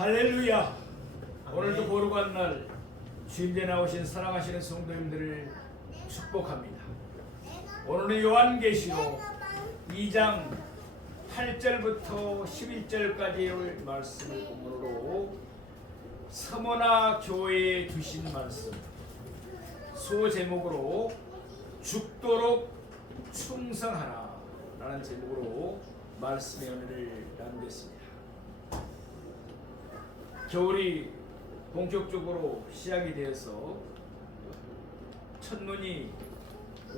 할렐루야. 오늘도 거룩한 날 주임대 나오신 사랑하시는 성도님들을 축복합니다. 오늘은 요한계시록 2장 8절부터 11절까지의 말씀을 본문으로 서머나 교회에 주신 말씀, 소 제목으로 죽도록 충성하라 라는 제목으로 말씀의 은혜를 나누겠습니다. 겨울이 본격적으로 시작이 되어서 첫눈이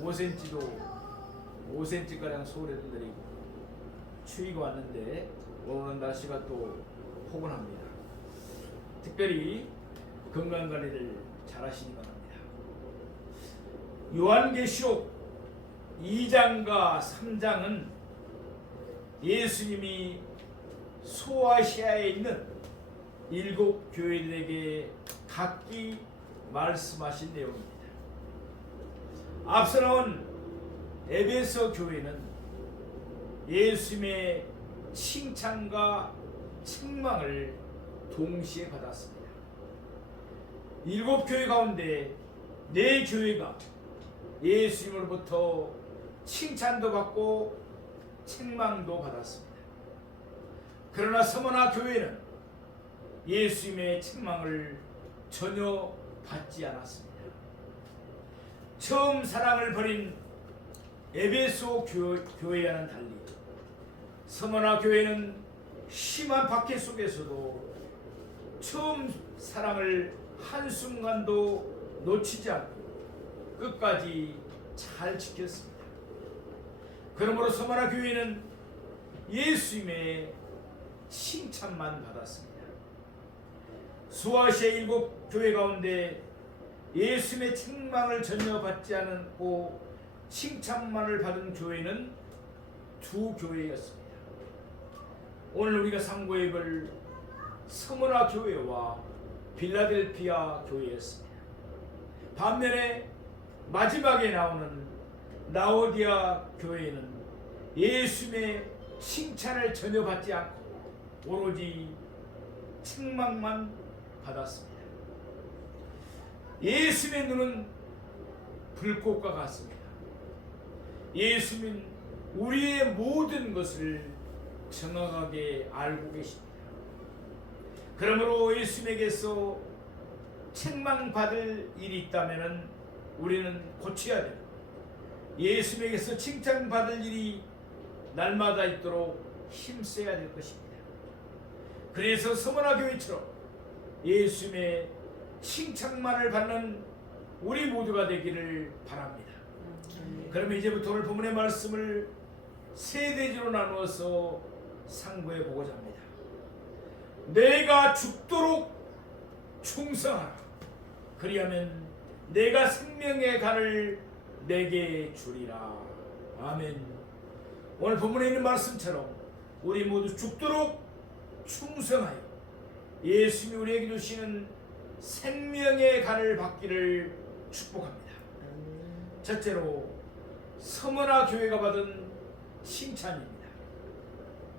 5cm가량 서울에도 내리고 추위가 왔는데 오늘은 날씨가 또 포근합니다. 특별히 건강관리를 잘 하시기 바랍니다. 요한계시록 2장과 3장은 예수님이 소아시아에 있는 7 교회들에게 각기 말씀하신 내용입니다. 앞서 나온 에베소 교회는 예수님의 칭찬과 책망을 동시에 받았습니다. 7 교회 가운데 4 교회가 예수님으로부터 칭찬도 받고 책망도 받았습니다. 그러나 서머나 교회는 예수님의 책망을 전혀 받지 않았습니다. 처음 사랑을 버린 에베소 교회와는 달리 서머나 교회는 심한 박해 속에서도 처음 사랑을 한순간도 놓치지 않고 끝까지 잘 지켰습니다. 그러므로 서머나 교회는 예수님의 칭찬만 받았습니다. 소아시아 7 교회 가운데 예수님의 책망을 전혀 받지 않고 칭찬만을 받은 교회는 2 교회였습니다. 오늘 우리가 상고해 볼 서머나 교회와 빌라델피아 교회였습니다. 반면에 마지막에 나오는 라오디아 교회는 예수님의 칭찬을 전혀 받지 않고 오로지 책망만 받았습니다. 예수님의 눈은 불꽃과 같습니다. 예수님은 우리의 모든 것을 정확하게 알고 계십니다. 그러므로 예수님에게서 책망받을 일이 있다면 우리는 고쳐야 되고, 예수님에게서 칭찬받을 일이 날마다 있도록 힘써야 될 것입니다. 그래서 서머나 교회처럼 예수님의 칭찬만을 받는 우리 모두가 되기를 바랍니다. 그러면 이제부터 오늘 본문의 말씀을 3대지로 나누어서 상고해 보고자 합니다. 내가 죽도록 충성하라. 그리하면 내가 생명의 간을 내게 주리라. 아멘. 오늘 본문에 있는 말씀처럼 우리 모두 죽도록 충성하여 예수님이 우리에게 주시는 생명의 간을 받기를 축복합니다. 첫째로 서머나 교회가 받은 칭찬입니다.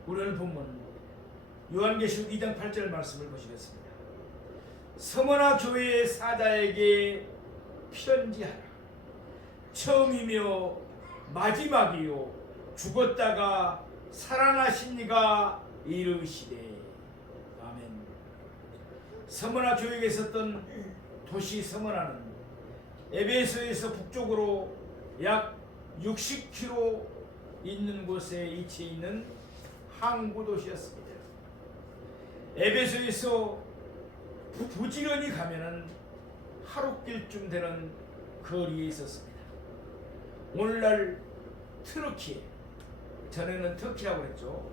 우리는 본문 요한계시록 2장 8절 말씀을 보시겠습니다. 서머나 교회의 사자에게 편지하라. 처음이며 마지막이요 죽었다가 살아나신 이가 이르시되. 아멘. 서머나 교회에 있었던 도시 서머나는 에베소에서 북쪽으로 약 60km 있는 곳에 위치해 있는 항구 도시였습니다. 에베소에서 부지런히 가면은 하룻길쯤 되는 거리에 있었습니다. 오늘날 트르키에, 전에는 터키라고 했죠.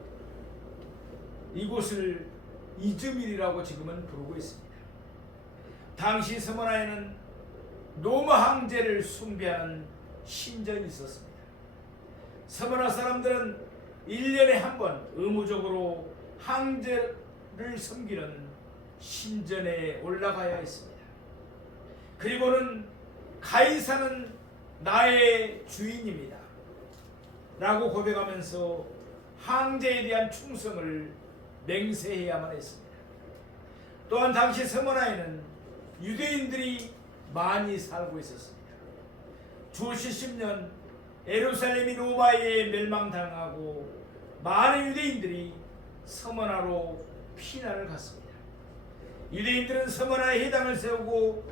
이곳을 이즈밀이라고 지금은 부르고 있습니다. 당시 서머나에는 로마 황제를 숭배하는 신전이 있었습니다. 서머나 사람들은 1년에 한 번 의무적으로 황제를 섬기는 신전에 올라가야 했습니다. 그리고는 가이사는 나의 주인입니다 라고 고백하면서 황제에 대한 충성을 맹세해야만 했습니다. 또한 당시 서머나에는 유대인들이 많이 살고 있었습니다. 주 70년 예루살렘이 로마에 멸망당하고 많은 유대인들이 서머나로 피난을 갔습니다. 유대인들은 서머나에 회당을 세우고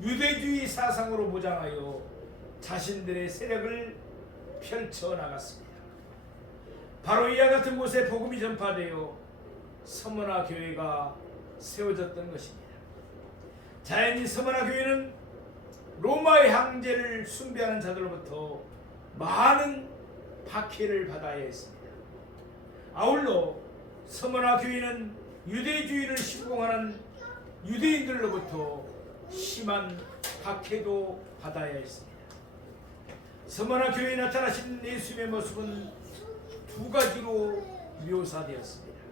유대주의 사상으로 보장하여 자신들의 세력을 펼쳐나갔습니다. 바로 이와 같은 곳에 복음이 전파되어 서머나 교회가 세워졌던 것입니다. 자연히 서머나 교회는 로마의 황제를 숭배하는 자들로부터 많은 박해를 받아야 했습니다. 아울러 서머나 교회는 유대주의를 신봉하는 유대인들로부터 심한 박해도 받아야 했습니다. 서머나 교회에 나타나신 예수님의 모습은 두 가지로 묘사되었습니다.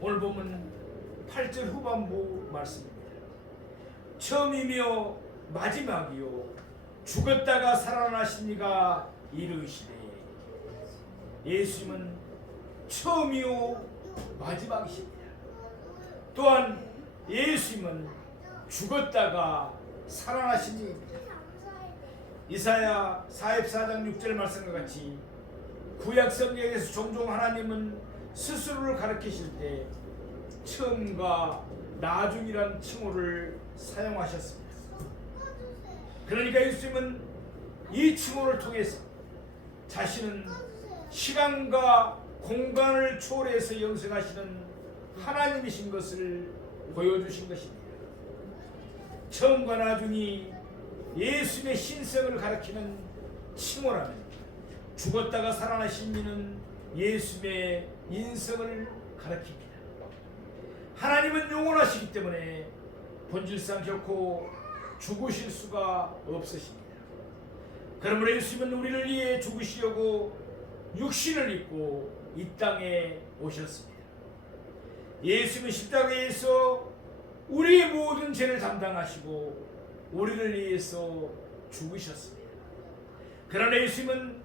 오늘 보면 8절 후반부 말씀입니다. 처음이며 마지막이요 죽었다가 살아나신 이가 이르시되. 예수님은 처음이요 마지막이십니다. 또한 예수님은 죽었다가 살아나신 이입니다. 이사야 44장 6절 말씀과 같이 구약 성경에서 종종 하나님은 스스로를 가리키실 때 처음과 나중이란 칭호를 사용하셨습니다. 그러니까 예수님은 이 칭호를 통해서 자신은 시간과 공간을 초월해서 영생하시는 하나님이신 것을 보여주신 것입니다. 처음과 나중이 예수님의 신성을 가리키는 칭호라면 죽었다가 살아나신 이는 예수님의 인성을 가리킵니다. 하나님은 영원하시기 때문에 본질상 결코 죽으실 수가 없으십니다. 그러므로 예수님은 우리를 위해 죽으시려고 육신을 입고 이 땅에 오셨습니다. 예수님은 십자가에서 우리의 모든 죄를 담당하시고 우리를 위해서 죽으셨습니다. 그러나 예수님은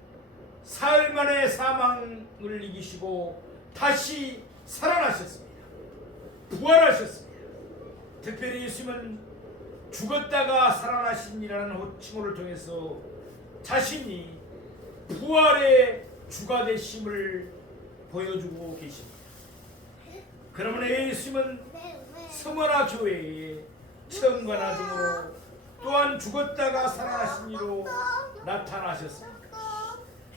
사흘 만에 사망을 이기시고 다시 살아나셨습니다. 부활하셨습니다. 특별히 예수님은 죽었다가 살아나신이라는 칭호를 통해서 자신이 부활의 주가 되심을 보여주고 계십니다. 그러므로 예수님은 서머나 교회에 처음과 나중으로 또한 죽었다가 살아나신 이로 나타나셨습니다.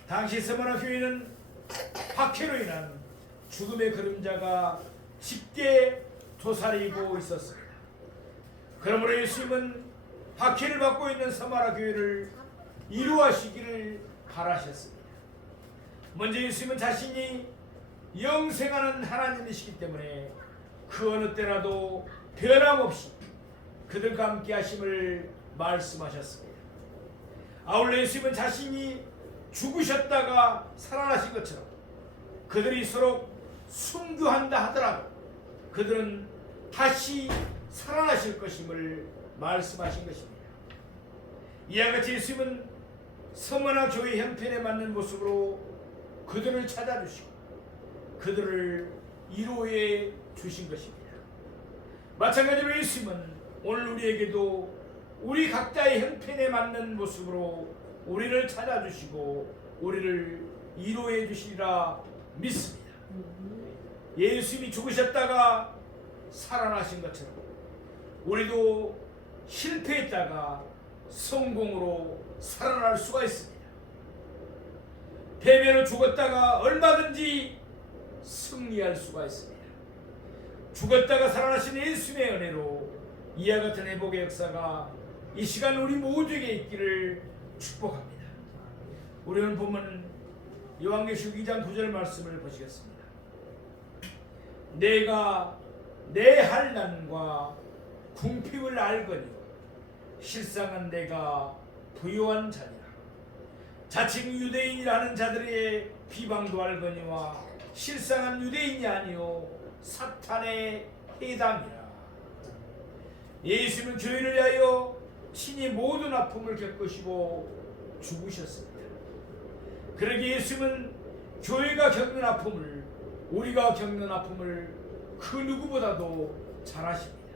당시 서머나 교회는 박해로 인한 죽음의 그림자가 짙게 도사리고 있었습니다. 그러므로 예수님은 박해를 받고 있는 서머나 교회를 이루하시기를 바라셨습니다. 먼저 예수님은 자신이 영생하는 하나님이시기 때문에 그 어느 때라도 변함없이 그들과 함께 하심을 말씀하셨습니다. 아울러 예수님은 자신이 죽으셨다가 살아나신 것처럼 그들이 서로 순교한다 하더라도 그들은 다시 살아나실 것임을 말씀하신 것입니다. 이와 같이 예수님은 서머나 교회 형편에 맞는 모습으로 그들을 찾아주시고 그들을 위로해 주신 것입니다. 마찬가지로 예수님은 오늘 우리에게도 우리 각자의 형편에 맞는 모습으로 우리를 찾아주시고 우리를 위로해 주시리라 믿습니다. 예수님이 죽으셨다가 살아나신 것처럼 우리도 실패했다가 성공으로 살아날 수가 있습니다. 패배로 죽었다가 얼마든지 승리할 수가 있습니다. 죽었다가 살아나신 예수님의 은혜로 이와 같은 회복의 역사가 이 시간 우리 모두에게 있기를 축복합니다. 우리는 보면 요한계시록 2장 9절 말씀을 보시겠습니다. 내가 내 환난과 궁핍을 알거니 실상은 내가 부요한 자니라. 자칭 유대인이라는 자들의 비방도 알거니와 실상은 유대인이 아니요 사탄의 해당이라. 예수님은 교회를 위하여 친히 모든 아픔을 겪으시고 죽으셨습니다. 그러기에 예수님은 교회가 겪는 아픔을 우리가 겪는 아픔을 그 누구보다도 잘 아십니다.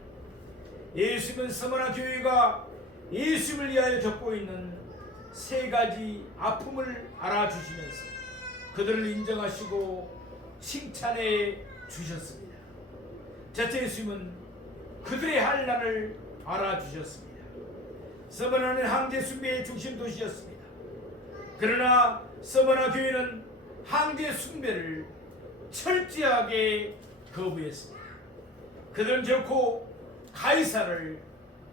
예수님은 서머나 교회가 예수님을 위하여 겪고 있는 세 가지 아픔을 알아주시면서 그들을 인정하시고 칭찬해 주셨습니다. 첫째, 예수님은 그들의 한란을 알아주셨습니다. 서머나는 황제 숭배의 중심 도시였습니다. 그러나 서머나 교회는 황제 숭배를 철저하게 거부했습니다. 그들은 결코 가이사를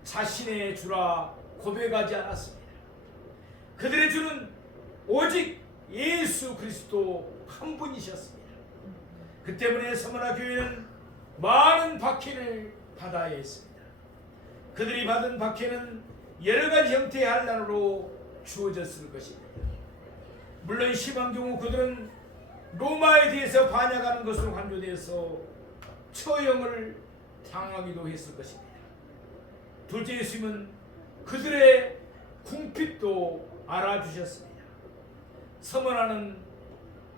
자신의 주라 고백하지 않았습니다. 그들의 주는 오직 예수 그리스도 한 분이셨습니다. 그 때문에 서머나 교회는 많은 박해를 받아야 했습니다. 그들이 받은 박해는 여러 가지 형태의 한란으로 주어졌을 것입니다. 물론 심한 경우 그들은 로마에 대해서 반역하는 것으로 간주되어서 처형을 당하기도 했을 것입니다. 둘째, 예수님은 그들의 궁핍도 알아주셨습니다. 서머나는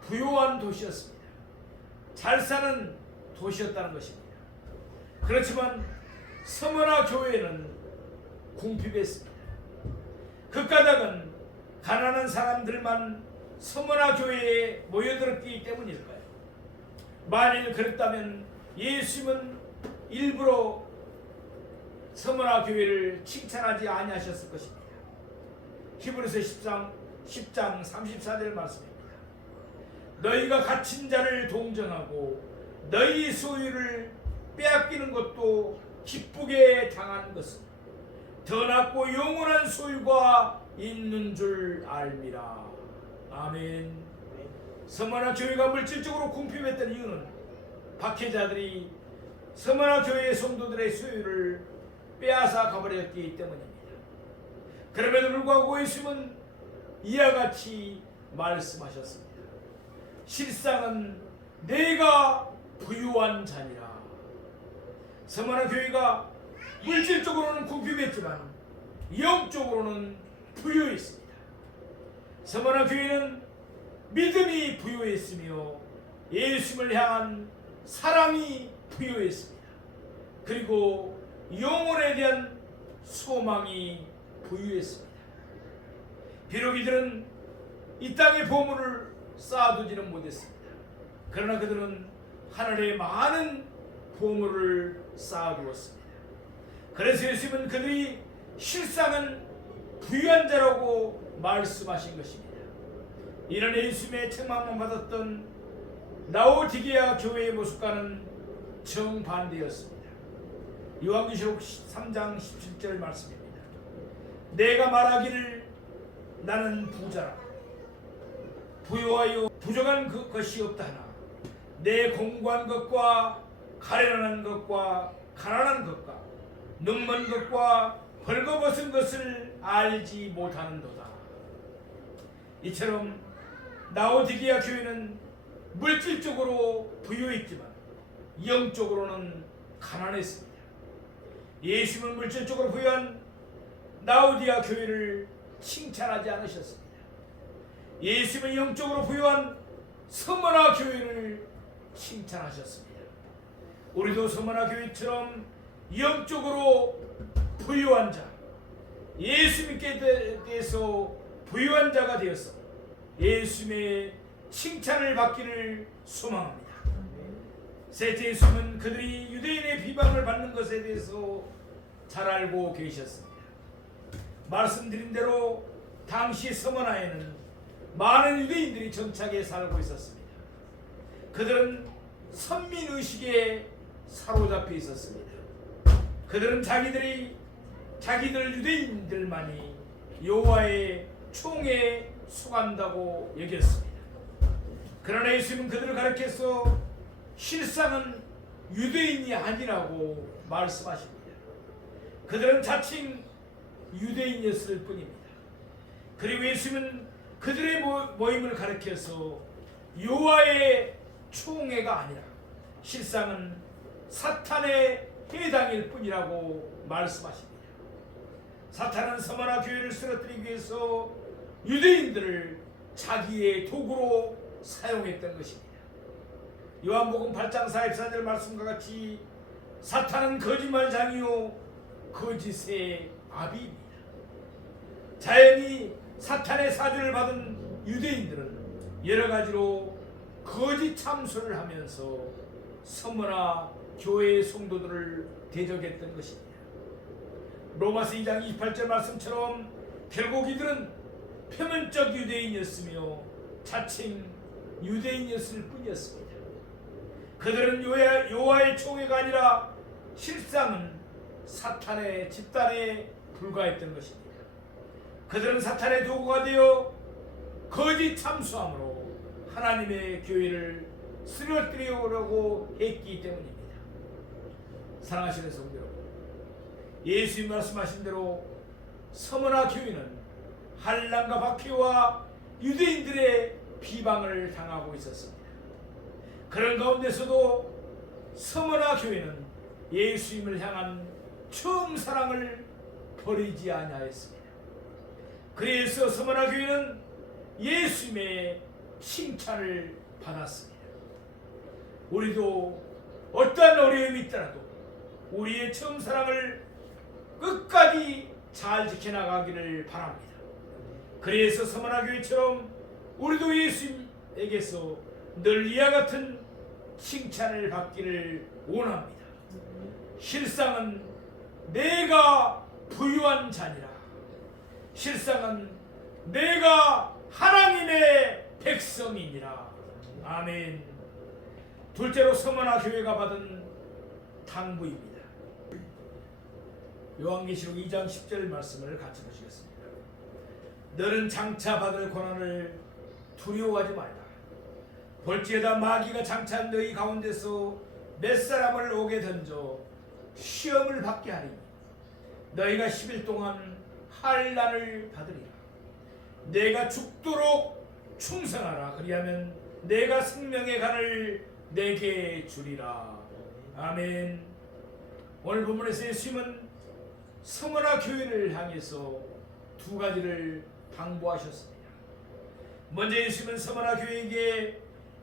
부요한 도시였습니다. 잘 사는 도시였다는 것입니다. 그렇지만 서머나 교회는 궁핍했습니다. 그 까닭은 가난한 사람들만 서머나 교회에 모여들었기 때문일까요? 만일 그랬다면 예수님은 일부러 서머나 교회를 칭찬하지 아니하셨을 것입니다. 히브리서 10장 34절 말씀입니다. 너희가 갇힌 자를 동정하고 너희 소유를 빼앗기는 것도 기쁘게 당하는 것은 더 낫고 영원한 소유가 있는 줄 알미라. 아멘. 서머나 교회가 물질적으로 궁핍했던 이유는 박해자들이 서머나 교회의 성도들의 소유를 빼앗아 가버렸기 때문입니다. 그럼에도 불구하고 예수님은 이와 같이 말씀하셨습니다. 실상은 내가 부유한 자니라. 서머나 교회가 물질적으로는 궁핍했지만 영적으로는 부유했습니다. 서머나 교회는 믿음이 부유했으며 예수님을 향한 사랑이 부유했습니다. 그리고 영혼에 대한 소망이 부유했습니다. 비록 이들은 이 땅의 보물을 쌓아두지는 못했습니다. 그러나 그들은 하늘에 많은 보물을 쌓아두었습니다. 그래서 예수님은 그들이 실상은 부유한 자라고 말씀하신 것입니다. 이런 예수님의 책망만 받았던 라오디게아 교회의 모습과는 정반대였습니다. 요한계시록 3장 17절 말씀입니다. 내가 말하기를 나는 부자라 부유하여 부족한 것이 없다 하나 내 공고한 것과 가련한 것과 가난한 것과 눈먼 것과 벌거벗은 것을 알지 못하는도다. 이처럼 라오디게아 교회는 물질적으로 부유했지만 영적으로는 가난했습니다. 예수님은 물질적으로 부유한 라오디게아 교회를 칭찬하지 않으셨습니다. 예수님은 영적으로 부유한 서머나 교회를 칭찬하셨습니다. 우리도 서머나 교회처럼 영적으로 부유한 자, 예수님께 대해서 부유한 자가 되어서 예수님의 칭찬을 받기를 소망합니다. 셋째, 예수님은 그들이 유대인의 비방을 받는 것에 대해서 잘 알고 계셨습니다. 말씀드린 대로 당시 서머나에는 많은 유대인들이 정착해 살고 있었습니다. 그들은 선민의식에 사로잡혀 있었습니다. 그들은 자기들 유대인들만이 여호와의 총에 속한다고 여겼습니다. 그러나 예수님은 그들을 가르쳐서 실상은 유대인이 아니라고 말씀하십니다. 그들은 자칭 유대인이었을 뿐입니다. 그리고 예수님은 그들의 모임을 가르쳐서 여호와의 총회가 아니라 실상은 사탄의 해당일 뿐이라고 말씀하십니다. 사탄은 서머나 교회를 쓰러뜨리기 위해서 유대인들을 자기의 도구로 사용했던 것입니다. 요한복음 8장 44절 말씀과 같이 사탄은 거짓말장이요 거짓의 아비입니다. 자연히 사탄의 사주를 받은 유대인들은 여러 가지로 거짓 참소를 하면서 서머나 교회의 성도들을 대적했던 것입니다. 로마서 2장 28절 말씀처럼 결국 이들은 표면적 유대인이었으며 자칭 유대인이었을 뿐이었습니다. 그들은 여호와의 총회가 아니라 실상은 사탄의 집단에 불과했던 것입니다. 그들은 사탄의 도구가 되어 거짓 참수함으로 하나님의 교회를 쓰러뜨리려고 했기 때문입니다. 사랑하시는 성도 여러분, 예수님 말씀하신 대로 서머나 교회는 한란과 박해와 유대인들의 비방을 당하고 있었습니다. 그런 가운데서도 서머나 교회는 예수님을 향한 처음 사랑을 버리지 아니하였습니다. 그래서 서머나 교회는 예수님의 칭찬을 받았습니다. 우리도 어떠한 어려움이 있더라도 우리의 처음 사랑을 끝까지 잘 지켜나가기를 바랍니다. 그래서 서머나 교회처럼 우리도 예수님에게서 늘 이와 같은 칭찬을 받기를 원합니다. 실상은 내가 부유한 자니라. 실상은 내가 하나님의 백성이니라. 아멘. 둘째로 서머나 교회가 받은 당부입니다. 요한계시록 2장 10절 말씀을 같이 보시겠습니다. 너는 장차 받을 고난을 두려워하지 말라. 볼지어다 마귀가 장차 너희 가운데서 몇 사람을 오게 던져 시험을 받게 하리니 너희가 10일 동안 환난을 받으리라. 내가 죽도록 충성하라. 그리하면 내가 생명의 간을 내게 주리라. 아멘. 오늘 본문에서 예수님은 서머나 교회를 향해서 두 가지를 당부하셨습니다. 먼저 예수님은 서머나 교회에게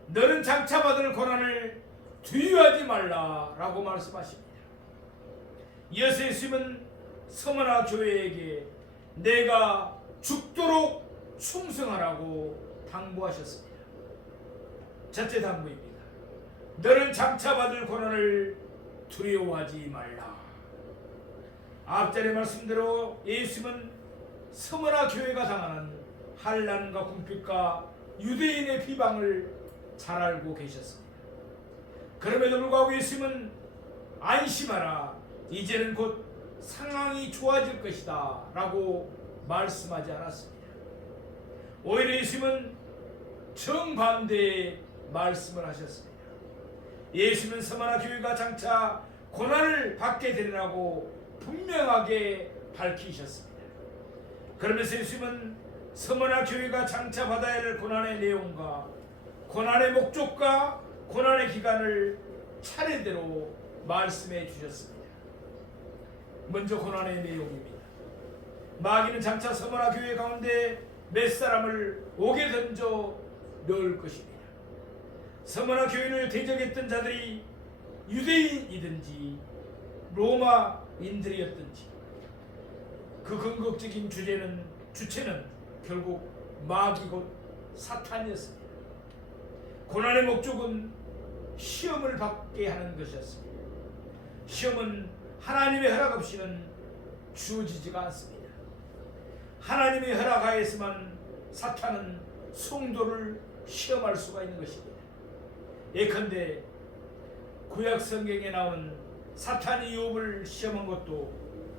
너는 장차 받을 고난을 두려워하지 말라라고 말씀하십니다. 이어서 예수님은 서머나 교회에게 내가 죽도록 충성하라고 당부하셨습니다. 첫째 당부입니다. 너는 장차 받을 고난을 두려워하지 말라. 앞전의 말씀대로 예수님은 서머나 교회가 당하는 환난과 궁핍과 유대인의 비방을 잘 알고 계셨습니다. 그럼에도 불구하고 예수님은 안심하라. 이제는 곧 상황이 좋아질 것이다 라고 말씀하지 않았습니다. 오히려 예수님은 정반대의 말씀을 하셨습니다. 예수님은 서머나 교회가 장차 고난을 받게 되리라고 분명하게 밝히셨습니다. 그러면서 예수님은 서머나 교회가 장차 받아야 할 고난의 내용과 고난의 목적과 고난의 기간을 차례대로 말씀해 주셨습니다. 먼저 고난의 내용입니다. 마귀는 장차 서머나 교회 가운데 몇 사람을 옥에 던져 넣을 것입니다. 서머나 교회를 대적했던 자들이 유대인이든지 로마인들이었든지 그 근거적인 주체는 결국 마귀 곧 사탄이었습니다. 고난의 목적은 시험을 받게 하는 것이었습니다. 시험은 하나님의 허락 없이는 주어지지가 않습니다. 하나님의 허락하에서만 사탄은 성도를 시험할 수가 있는 것입니다. 예컨대 구약 성경에 나오는 사탄이 욥을 시험한 것도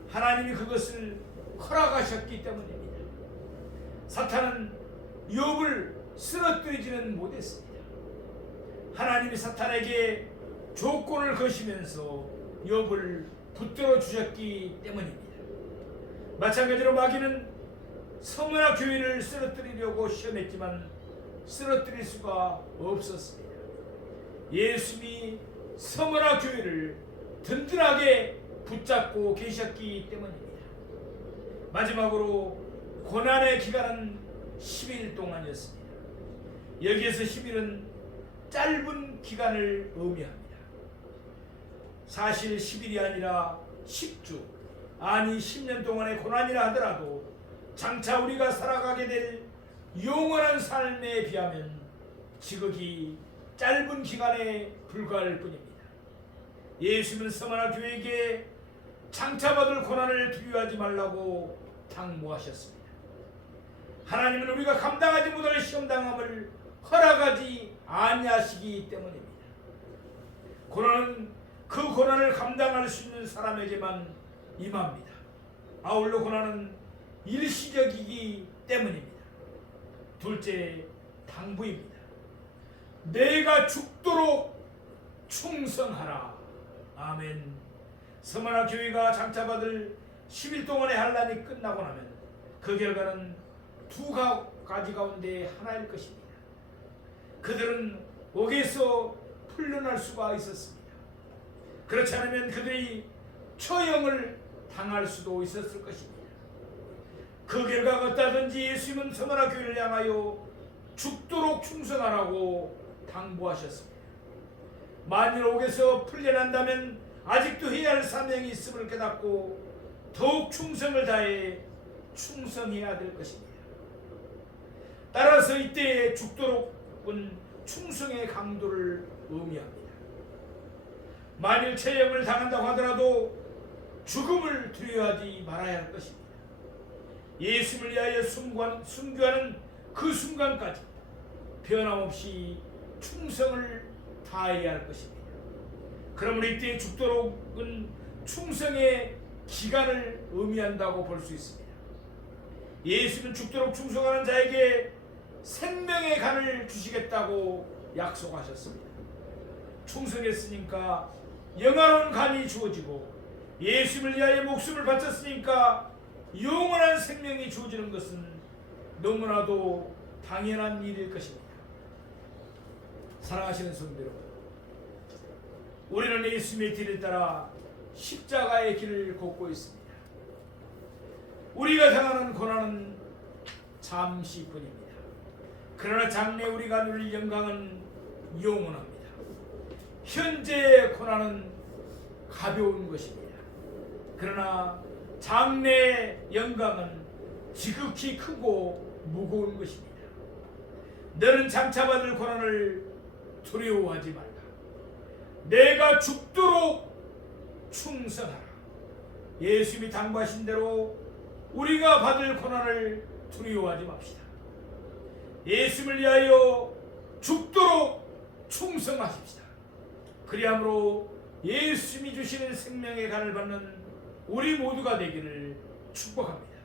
하나님이 그것을 허락하셨기 때문입니다. 사탄은 욥을 쓰러뜨리지는 못했습니다. 하나님이 사탄에게 조건을 거시면서 욥을 붙들어 주셨기 때문입니다. 마찬가지로 마귀는 서머나 교회를 쓰러뜨리려고 시험했지만 쓰러뜨릴 수가 없었습니다. 예수님이 서머나 교회를 든든하게 붙잡고 계셨기 때문입니다. 마지막으로 고난의 기간은 10일 동안이었습니다. 여기에서 10일은 짧은 기간을 의미합니다. 사실 10일이 아니라 10주, 아니 10년 동안의 고난이라 하더라도 장차 우리가 살아가게 될 영원한 삶에 비하면 지극히 짧은 기간에 불과할 뿐입니다. 예수님은 서머나 교회에게 장차 받을 고난을 두려워하지 말라고 당부하셨습니다. 하나님은 우리가 감당하지 못할 시험당함을 허락하지 아니하시기 때문입니다. 고난은 그 고난을 감당할 수 있는 사람에게만 임합니다. 아울러 고난은 일시적이기 때문입니다. 둘째, 당부입니다. 내가 죽도록 충성하라. 아멘. 서머나 교회가 장차 받을 10일 동안의 환란이 끝나고 나면 그 결과는 두 가지 가운데 하나일 것입니다. 그들은 옥에서 풀려날 수가 있었습니다. 그렇지 않으면 그들이 처형을 당할 수도 있었을 것입니다. 그 결과가 어떠하든지 예수님은 서머나 교회를 향하여 죽도록 충성하라고 당부하셨습니다. 만일 옥에서 풀려난다면 아직도 해야 할 사명이 있음을 깨닫고 더욱 충성을 다해 충성해야 될 것입니다. 따라서 이때의 죽도록은 충성의 강도를 의미합니다. 만일 처형을 당한다고 하더라도 죽음을 두려워하지 말아야 할 것입니다. 예수를 위하여 순교하는 그 순간까지 변함없이 충성을 다해야 할 것입니다. 그러므로 이때의 죽도록은 충성의 기간을 의미한다고 볼 수 있습니다. 예수는 죽도록 충성하는 자에게 생명의 간을 주시겠다고 약속하셨습니다. 충성했으니까 영원한 간이 주어지고 예수를 위하여 목숨을 바쳤으니까 영원한 생명이 주어지는 것은 너무나도 당연한 일일 것입니다. 사랑하시는 성도 여러분, 우리는 예수님의 길을 따라 십자가의 길을 걷고 있습니다. 우리가 당하는 고난은 잠시뿐입니다. 그러나 장래 우리가 누릴 영광은 영원합니다. 현재의 고난은 가벼운 것입니다. 그러나 장래 영광은 지극히 크고 무거운 것입니다. 너는 장차 받을 고난을 두려워하지 말라. 내가 죽도록 충성하라. 예수님이 당부하신 대로 우리가 받을 고난을 두려워하지 맙시다. 예수님을 위하여 죽도록 충성하십시다. 그리함으로 예수님이 주시는 생명의 간을 받는 우리 모두가 되기를 축복합니다.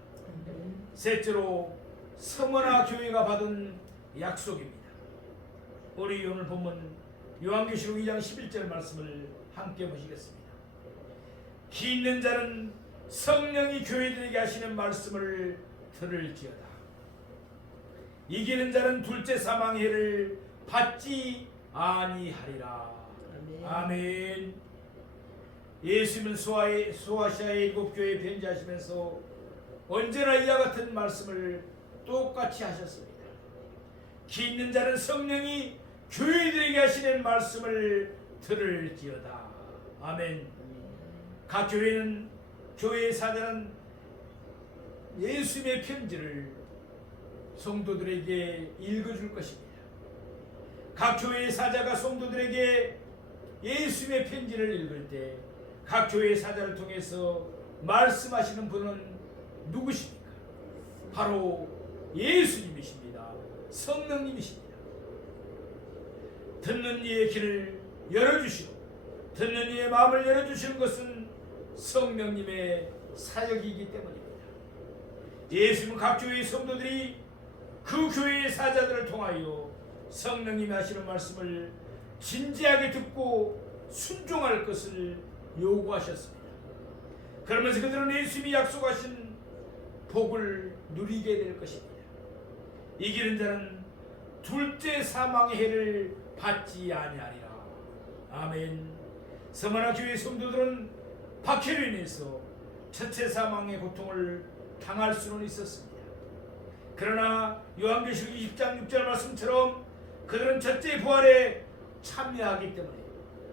셋째로 서머나 교회가 받은 약속입니다. 우리 오늘 본문 요한계시록 2장 11절 말씀을 함께 보시겠습니다. 기 있는 자는 성령이 교회들에게 하시는 말씀을 들을지어다. 이기는 자는 둘째 사망의 해를 받지 아니하리라. 아멘. 아멘. 예수님은 소아시아의 7교회에 편지하시면서 언제나 이와 같은 말씀을 똑같이 하셨습니다. 기 있는 자는 성령이 교회들에게 하시는 말씀을 들을지어다. 아멘. 각 교회는 교회의 사자는 예수님의 편지를 성도들에게 읽어줄 것입니다. 각 교회의 사자가 성도들에게 예수님의 편지를 읽을 때 각 교회의 사자를 통해서 말씀하시는 분은 누구십니까? 바로 예수님이십니다. 성령님이십니다. 듣는 이의 귀를 열어주시고 듣는 이의 마음을 열어주시는 것은 성령님의 사역이기 때문입니다. 예수님은 각 교회의 성도들이 그 교회의 사자들을 통하여 성령님이 하시는 말씀을 진지하게 듣고 순종할 것을 요구하셨습니다. 그러면서 그들은 예수님이 약속하신 복을 누리게 될 것입니다. 이기는 자는 둘째 사망의 해를 받지 아니하리라. 아멘. 서머나 교회 성도들은 박해로 인해서 첫째 사망의 고통을 당할 수는 있었습니다. 그러나 요한계시록 20장 6절 말씀처럼 그들은 첫째 부활에 참여하기 때문에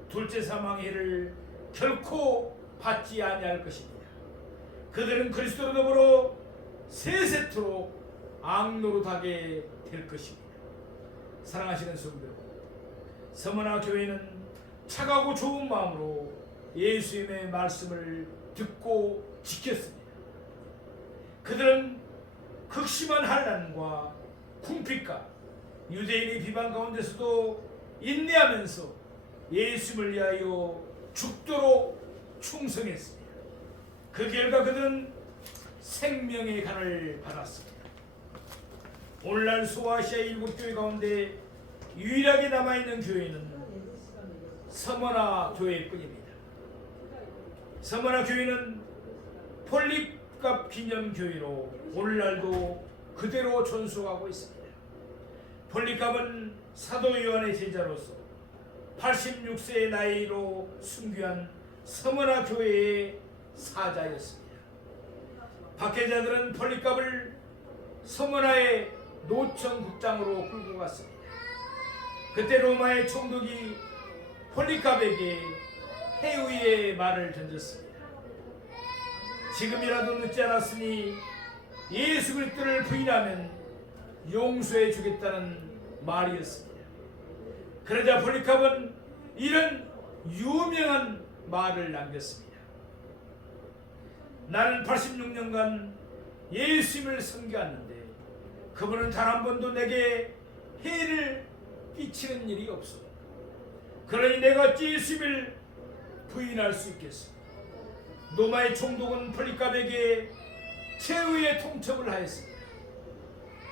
둘째 사망의 해를 결코 받지 아니할 것입니다. 그들은 그리스도로 더불어 세세토록 악노릇하게 될 것입니다. 사랑하시는 성도 여러분, 서머나 교회는 차가고 좋은 마음으로 예수님의 말씀을 듣고 지켰습니다. 그들은 극심한 환난과 궁핍과 유대인의 비방 가운데서도 인내하면서 예수님을 위하여 죽도록 충성했습니다. 그 결과 그들은 생명의 간을 받았습니다. 오늘날 소아시아 7교회 가운데 유일하게 남아있는 교회는 서머나 교회뿐입니다. 서머나 교회는 폴립갑 기념교회로 오늘날도 그대로 존속하고 있습니다. 폴립갑은 사도 요한의 제자로서 86세의 나이로 순교한 서머나 교회의 사자였습니다. 박해자들은 폴립갑을 서머나의 노천 국장으로 끌고 갔습니다. 그때 로마의 총독이 폴립갑에게 해유의 말을 던졌습니다. 지금이라도 늦지 않았으니 예수 그리스도를 부인하면 용서해 주겠다는 말이었습니다. 그러자 폴립갑은 이런 유명한 말을 남겼습니다. 나는 86년간 예수님을 섬겨왔는데 그분은 단 한 번도 내게 해를 끼치는 일이 없어. 그러니 내가 어찌 예수님을 부인할 수 있겠어. 로마의 총독은 폴립갑에게 최후의 통첩을 하였습니다.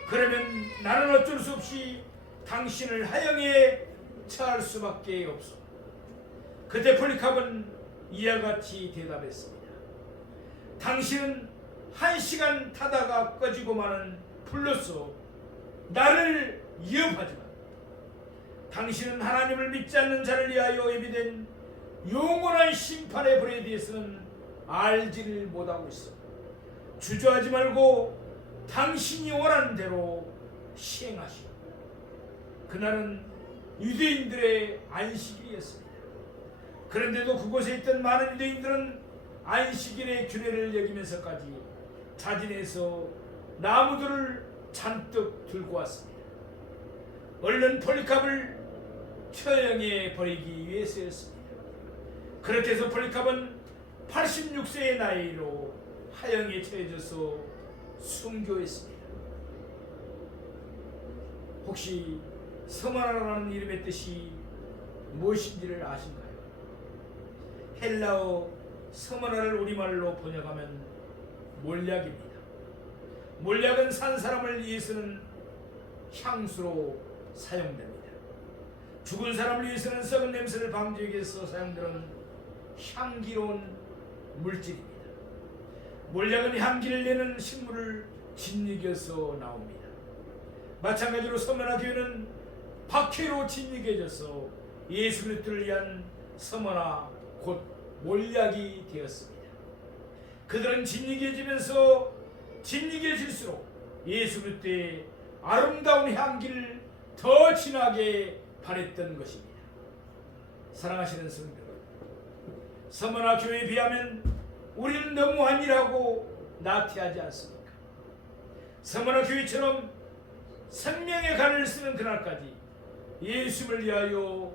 그러면 나는 어쩔 수 없이 당신을 하형에 처할 수밖에 없어. 그때 폴립갑은 이와 같이 대답했습니다. 당신은 1시간 타다가 꺼지고 마는 불로써 나를 위협하지만 당신은 하나님을 믿지 않는 자를 위하여 예비된 영원한 심판의 벌에 대해서는 알지를 못하고 있어. 주저하지 말고 당신이 원하는 대로 시행하시오. 그날은 유대인들의 안식일이었습니다. 그런데도 그곳에 있던 많은 유대인들은 안식일의 규례를 여기면서까지 자진해서 나무들을 잔뜩 들고 왔습니다. 얼른 폴립갑을 처형해 버리기 위해서였습니다. 그렇게 해서 폴립갑은 86세의 나이로 하형에 처해져서 순교했습니다. 혹시 서머나라는 이름의 뜻이 무엇인지를 아신가요? 헬라어 서머나를 우리말로 번역하면 몰약입니다. 몰약은 산 사람을 위해서는 향수로 사용됩니다. 죽은 사람을 위해서는 썩은 냄새를 방지하기 위해서 사용되는 향기로운 물질입니다. 몰약은 향기를 내는 식물을 짓이겨서 나옵니다. 마찬가지로 서머나 교회는 박해로 짓이겨져서 예수 그리스도를 위한 서머나 곧 몰약이 되었습니다. 그들은 짓이겨지면서 짓이겨질수록 예수 그리스도의 아름다운 향기를 더 진하게 발했던 것입니다. 사랑하시는 성도 여러분, 서머나 교회에 비하면 우리는 너무 안일하고 나태하지 않습니까? 서머나 교회처럼 생명의 간을 쓰는 그날까지 예수를 위하여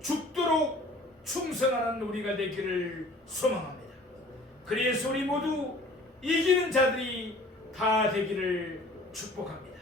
죽도록 충성하는 우리가 되기를 소망합니다. 그래서 우리 모두 이기는 자들이 다 되기를 축복합니다.